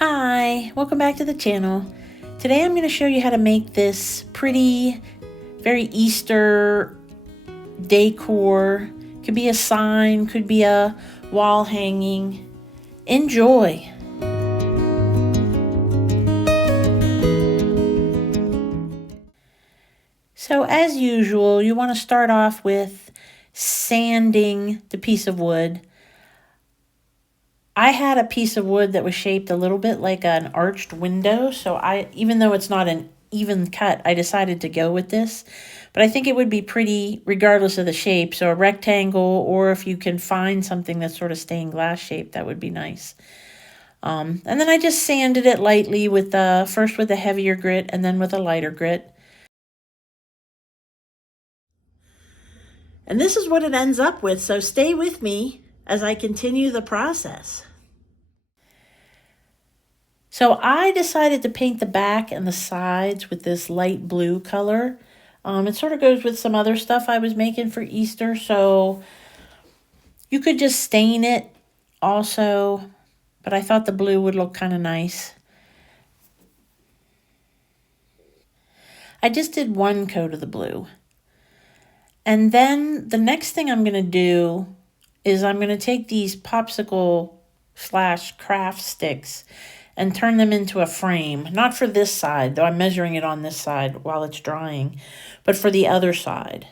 Hi, welcome back to the channel. Today I'm going to show you how to make this pretty, very Easter decor. Could be a sign, could be a wall hanging. Enjoy! So as usual, you want to start off with sanding the piece of wood. I had a piece of wood that was shaped a little bit like an arched window, so even though it's not an even cut, I decided to go with this. But I think it would be pretty regardless of the shape, so a rectangle, or if you can find something that's sort of stained glass shaped, that would be nice. And then I just sanded it lightly with first with a heavier grit and then with a lighter grit. And this is what it ends up with, so stay with me as I continue the process. So I decided to paint the back and the sides with this light blue color. It sort of goes with some other stuff I was making for Easter, so you could just stain it also, but I thought the blue would look kind of nice. I just did one coat of the blue. And then the next thing I'm going to do is I'm going to take these popsicle / craft sticks and turn them into a frame. Not for this side, though I'm measuring it on this side while it's drying, but for the other side.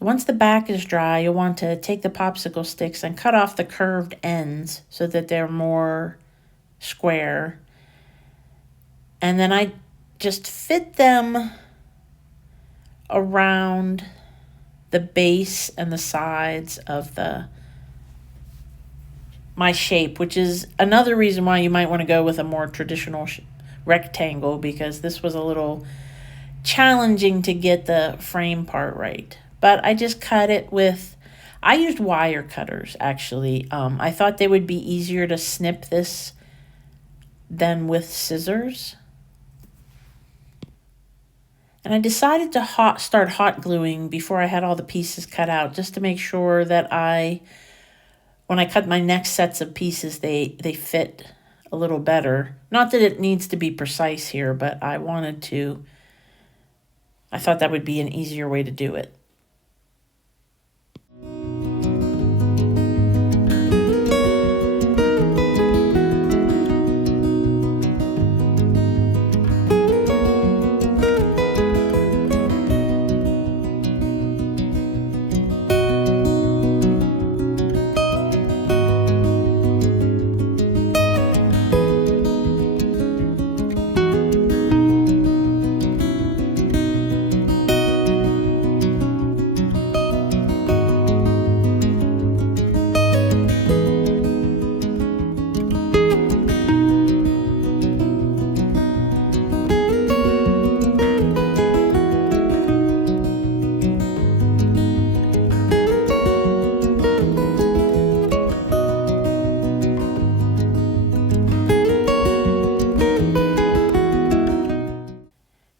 Once the back is dry, you'll want to take the popsicle sticks and cut off the curved ends so that they're more square. And then I just fit them around the base and the sides of my shape, which is another reason why you might want to go with a more traditional rectangle, because this was a little challenging to get the frame part right. But I just cut it with, I used wire cutters actually. I thought they would be easier to snip this than with scissors. And I decided to start hot gluing before I had all the pieces cut out, just to make sure that when I cut my next sets of pieces, they fit a little better. Not that it needs to be precise here, but I thought that would be an easier way to do it.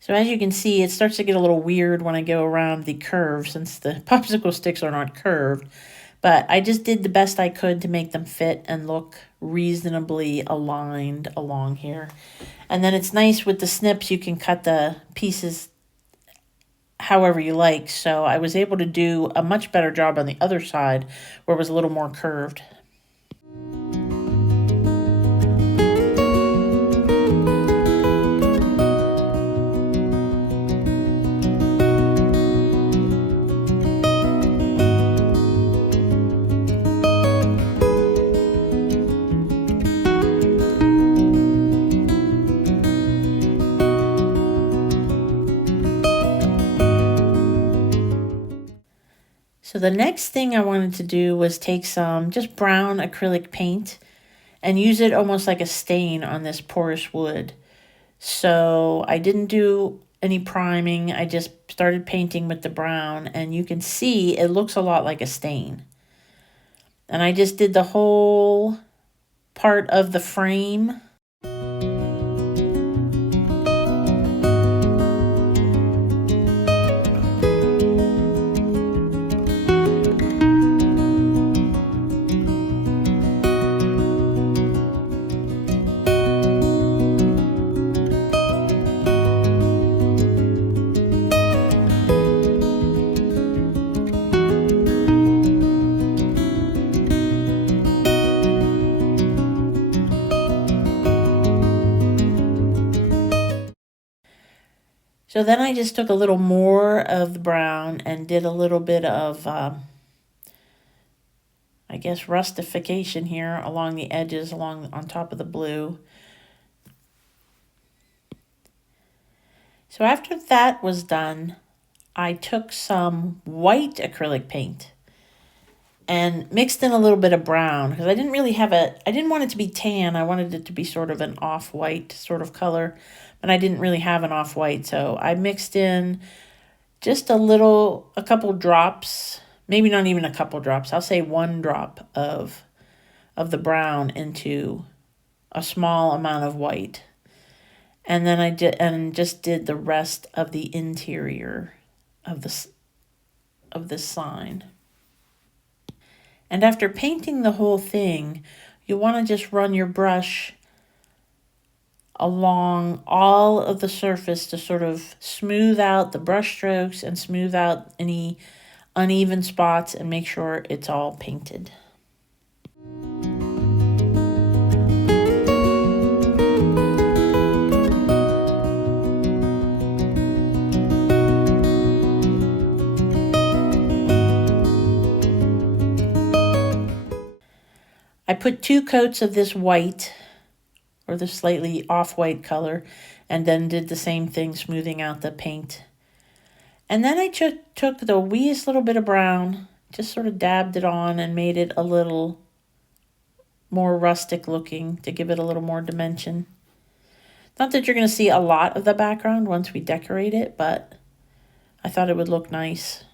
So as you can see, it starts to get a little weird when I go around the curve, since the popsicle sticks are not curved. But I just did the best I could to make them fit and look reasonably aligned along here. And then it's nice with the snips, you can cut the pieces however you like. So I was able to do a much better job on the other side where it was a little more curved. So the next thing I wanted to do was take some just brown acrylic paint and use it almost like a stain on this porous wood. So I didn't do any priming. I just started painting with the brown, and you can see it looks a lot like a stain. And I just did the whole part of the frame. So then I just took a little more of the brown and did a little bit of, I guess, rustification here along the edges, on top of the blue. So after that was done, I took some white acrylic paint and mixed in a little bit of brown because I didn't want it to be tan. I wanted it to be sort of an off-white sort of color, but I didn't really have an off-white. So I mixed in just a couple drops, maybe not even a couple drops. I'll say 1 drop of the brown into a small amount of white. And then I just did the rest of the interior of this sign. And after painting the whole thing, you want to just run your brush along all of the surface to sort of smooth out the brush strokes and smooth out any uneven spots and make sure it's all painted. I put 2 coats of this white, or the slightly off-white color, and then did the same thing, smoothing out the paint. And then I took the weeest little bit of brown, just sort of dabbed it on and made it a little more rustic looking to give it a little more dimension. Not that you're going to see a lot of the background once we decorate it, but I thought it would look nice.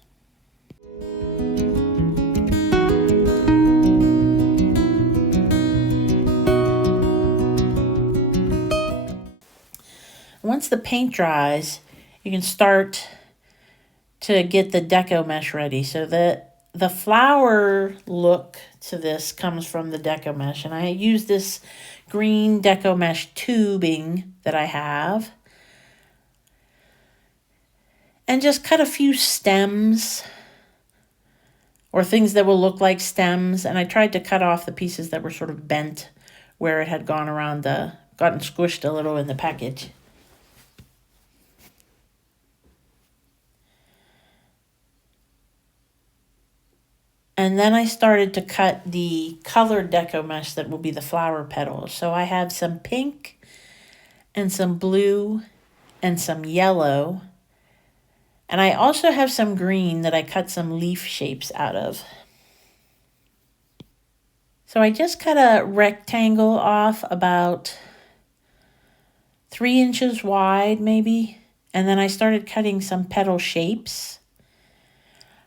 Once the paint dries, you can start to get the deco mesh ready. So the flower look to this comes from the deco mesh. And I use this green deco mesh tubing that I have. And just cut a few stems or things that will look like stems. And I tried to cut off the pieces that were sort of bent where it had gotten squished a little in the package. And then I started to cut the colored deco mesh that will be the flower petals. So I have some pink and some blue and some yellow. And I also have some green that I cut some leaf shapes out of. So I just cut a rectangle off about 3 inches wide maybe. And then I started cutting some petal shapes.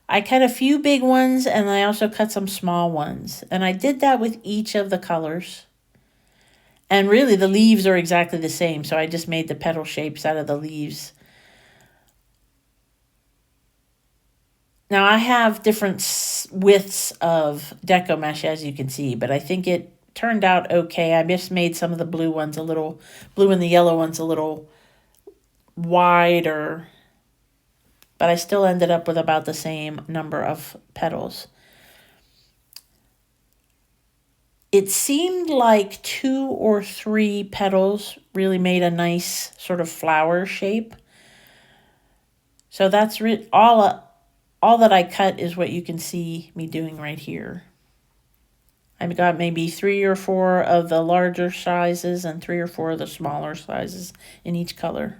I cut a few big ones and I also cut some small ones. And I did that with each of the colors. And really the leaves are exactly the same. So I just made the petal shapes out of the leaves. Now I have different widths of deco mesh as you can see. But I think it turned out okay. I just made some of the blue and the yellow ones a little wider. But I still ended up with about the same number of petals. It seemed like 2 or 3 petals really made a nice sort of flower shape. So that's all that I cut is what you can see me doing right here. I've got maybe 3 or 4 of the larger sizes and 3 or 4 of the smaller sizes in each color.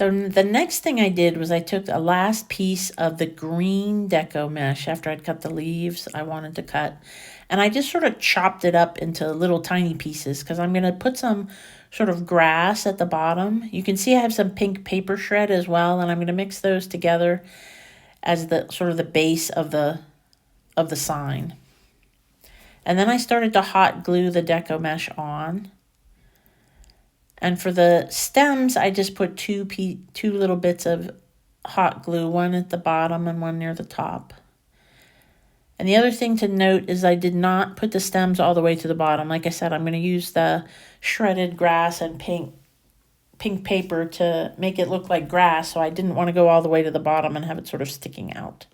So the next thing I did was I took a last piece of the green deco mesh after I'd cut the leaves I wanted to cut. And I just sort of chopped it up into little tiny pieces because I'm going to put some sort of grass at the bottom. You can see I have some pink paper shred as well, and I'm going to mix those together as the sort of the base of the sign. And then I started to hot glue the deco mesh on. And for the stems, I just put two little bits of hot glue, one at the bottom and one near the top. And the other thing to note is I did not put the stems all the way to the bottom. Like I said, I'm going to use the shredded grass and pink paper to make it look like grass, so I didn't want to go all the way to the bottom and have it sort of sticking out.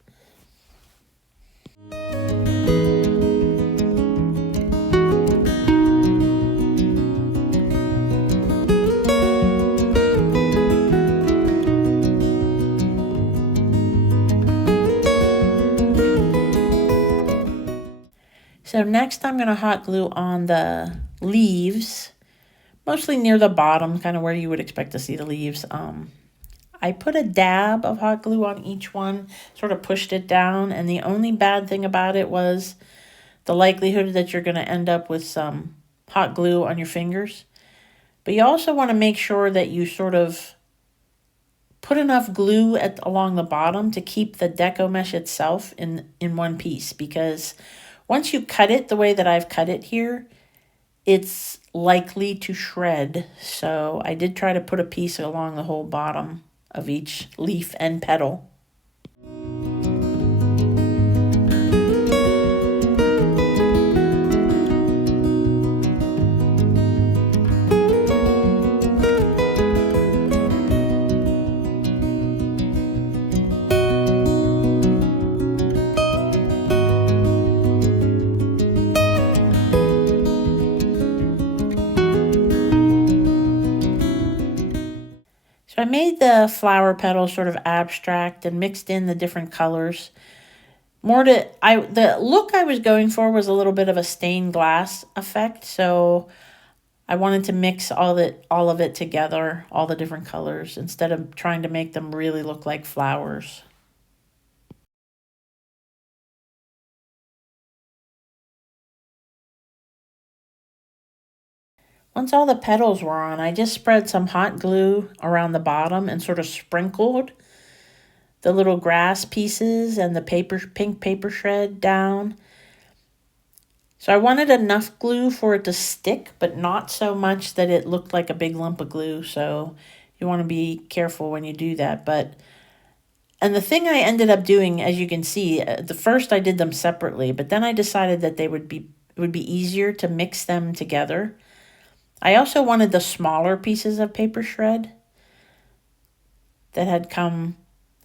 So next I'm going to hot glue on the leaves, mostly near the bottom, kind of where you would expect to see the leaves. I put a dab of hot glue on each one, sort of pushed it down, and the only bad thing about it was the likelihood that you're going to end up with some hot glue on your fingers. But you also want to make sure that you sort of put enough glue along the bottom to keep the deco mesh itself in one piece, because once you cut it the way that I've cut it here, it's likely to shred. So I did try to put a piece along the whole bottom of each leaf and petal. So I made the flower petals sort of abstract and mixed in the different colors. The look I was going for was a little bit of a stained glass effect, so I wanted to mix all of it together, all the different colors, instead of trying to make them really look like flowers. Once all the petals were on, I just spread some hot glue around the bottom and sort of sprinkled the little grass pieces and the pink paper shred down. So I wanted enough glue for it to stick, but not so much that it looked like a big lump of glue. So you want to be careful when you do that. And the thing I ended up doing, as you can see, the first I did them separately, but then I decided that it would be easier to mix them together. I also wanted the smaller pieces of paper shred that had come.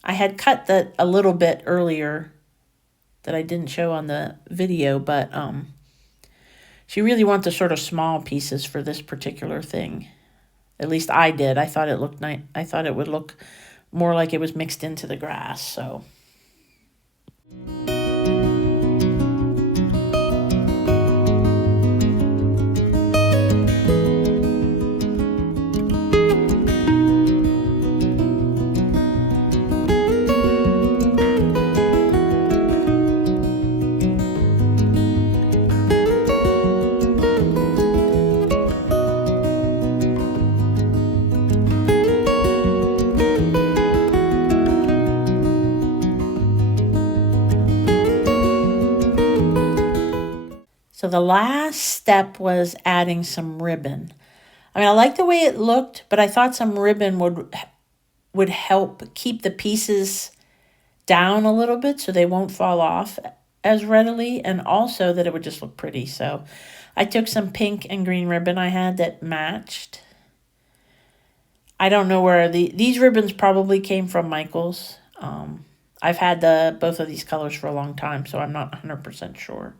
I had cut that a little bit earlier that I didn't show on the video, but you really want the sort of small pieces for this particular thing. At least I did. I thought it looked nice. I thought it would look more like it was mixed into the grass, so. So the last step was adding some ribbon. I mean, I like the way it looked, but I thought some ribbon would help keep the pieces down a little bit so they won't fall off as readily, and also that it would just look pretty. So I took some pink and green ribbon I had that matched. I don't know where these ribbons probably came from Michael's. I've had both of these colors for a long time, so I'm not 100% sure.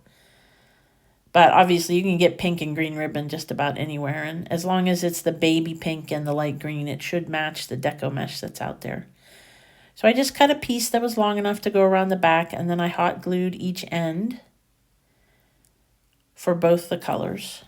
But obviously you can get pink and green ribbon just about anywhere. And as long as it's the baby pink and the light green, it should match the deco mesh that's out there. So I just cut a piece that was long enough to go around the back, and then I hot glued each end for both the colors.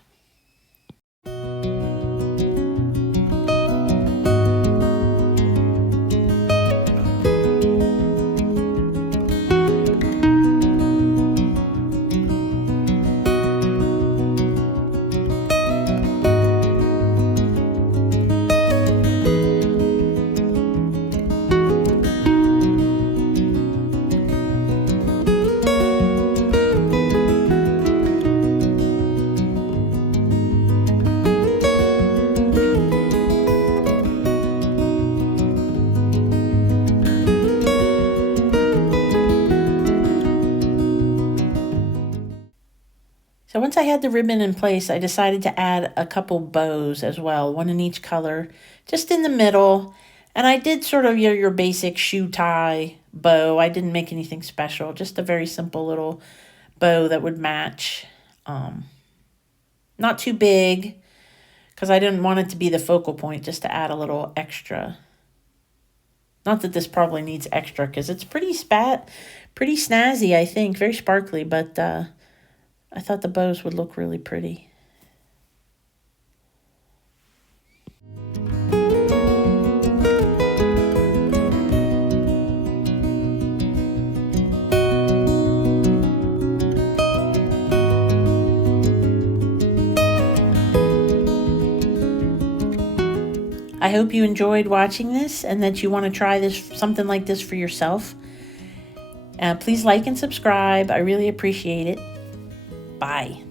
So once I had the ribbon in place, I decided to add a couple bows as well, one in each color, just in the middle. And I did sort of your basic shoe tie bow. I didn't make anything special, just a very simple little bow that would match. Not too big, because I didn't want it to be the focal point, just to add a little extra. Not that this probably needs extra, because it's pretty snazzy, I think, very sparkly, but I thought the bows would look really pretty. I hope you enjoyed watching this and that you want to try something like this for yourself. Please like and subscribe. I really appreciate it. Bye.